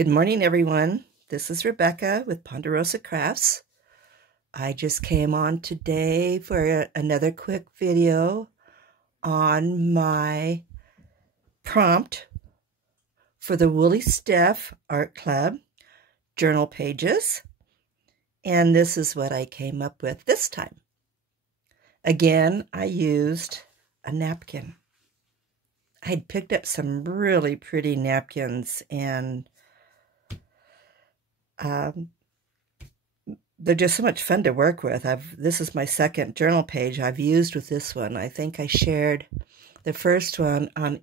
Good morning, everyone. This is Rebecca with Ponderosa Crafts. I just came on today for another quick video on my prompt for the Woolly Steph Art Club journal pages. And this is what I came up with this time. Again, I used a napkin. I had picked up some really pretty napkins, and they're just so much fun to work with. This is my second journal page I've used with this one. I think I shared the first one on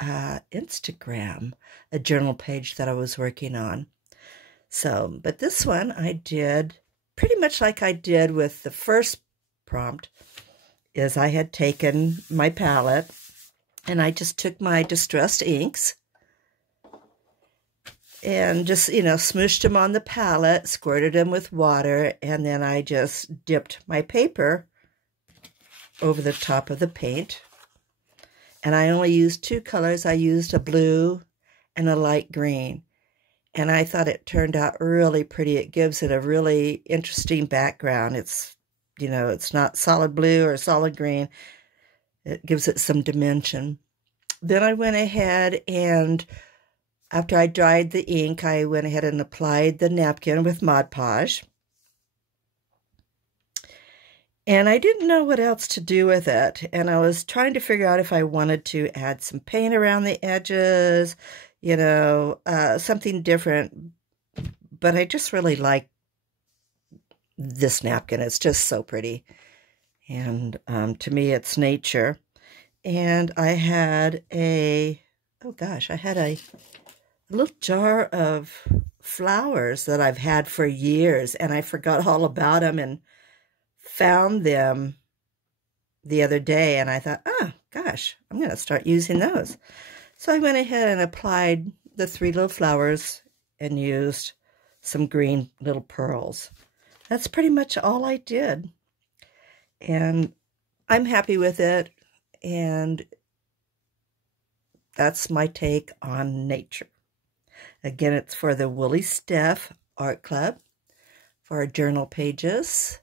Instagram, a journal page that I was working on. But this one I did pretty much like I did with the first prompt. Is I had taken my palette and I just took my distressed inks and just, smooshed them on the palette, squirted them with water, and then I just dipped my paper over the top of the paint. And I only used two colors. I used a blue and a light green. And I thought it turned out really pretty. It gives it a really interesting background. It's, it's not solid blue or solid green. It gives it some dimension. Then I went ahead and after I dried the ink, I went ahead and applied the napkin with Mod Podge. And I didn't know what else to do with it. And I was trying to figure out if I wanted to add some paint around the edges, something different. But I just really like this napkin. It's just so pretty. And to me, it's nature. And I had a little jar of flowers that I've had for years, and I forgot all about them and found them the other day, and I thought, gosh, I'm going to start using those. So I went ahead and applied the three little flowers and used some green little pearls. That's pretty much all I did, and I'm happy with it, and that's my take on nature. Again, it's for the Woolly Steph Art Club for our journal pages.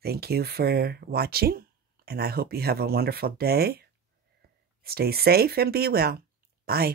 Thank you for watching, and I hope you have a wonderful day. Stay safe and be well. Bye.